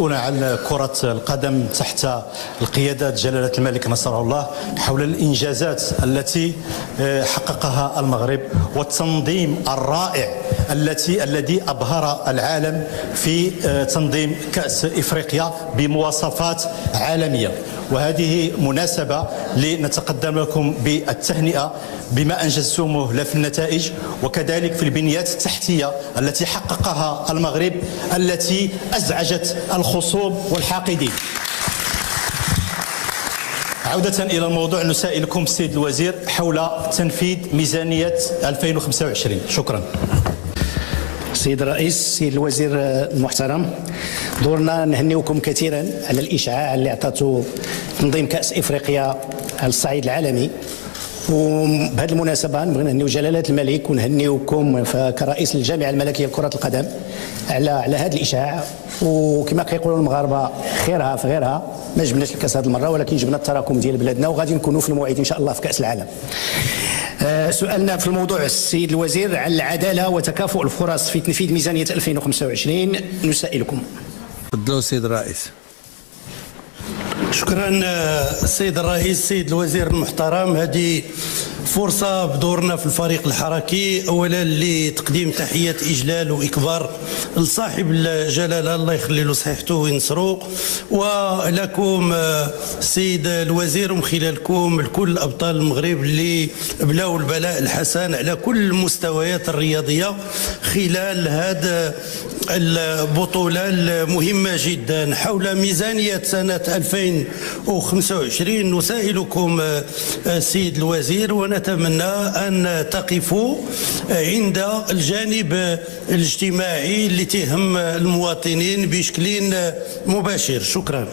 عن كرة القدم تحت القيادة جلالة الملك نصره الله حول الإنجازات التي حققها المغرب والتنظيم الرائع الذي أبهر العالم في تنظيم كأس إفريقيا بمواصفات عالمية. وهذه مناسبة لنتقدم لكم بالتهنئة بما أنجزتموه لا في النتائج وكذلك في البنيات التحتية التي حققها المغرب التي أزعجت الخصوم والحاقدين. عودة إلى الموضوع، نسائلكم السيد الوزير حول تنفيذ ميزانية 2025. شكرا. سيد الرئيس، سيد الوزير المحترم، دورنا نهنئكم كثيرا على الإشعاع اللي أعطته تنظيم كأس إفريقيا على الصعيد العالمي. وبهذه المناسبة نبغي نهنئو جلالة الملك ونهنئكم كرئيس الجامعة الملكية لكرة القدم على هذا الإشعاع. وكما كيقولوا المغاربة خيرها في غيرها، ما جبناش الكاس هذه المرة ولكن جبنا التراكم ديال بلادنا وغادي نكونوا في الموعد إن شاء الله في كأس العالم. سؤالنا في الموضوع السيد الوزير عن العدالة وتكافؤ الفرص في تنفيذ ميزانية 2025. نسائلكم. تفضلوا سيد الرئيس. شكرا السيد الرئيس. سيد الوزير المحترم، هذه فرصة بدورنا في الفريق الحركي أولا لتقديم تحية إجلال وإكبار لصاحب الجلالة الله يخلي له صحته وينصرو، ولكم السيد الوزير ومن خلالكم لكل أبطال المغرب اللي بلاو البلاء الحسن على كل المستويات الرياضية خلال هذا البطولة المهمة جدا. حول ميزانية سنة 2025 نسائلكم سيد الوزير ونتمنى أن تقفوا عند الجانب الاجتماعي اللي تهم المواطنين بشكل مباشر. شكرا.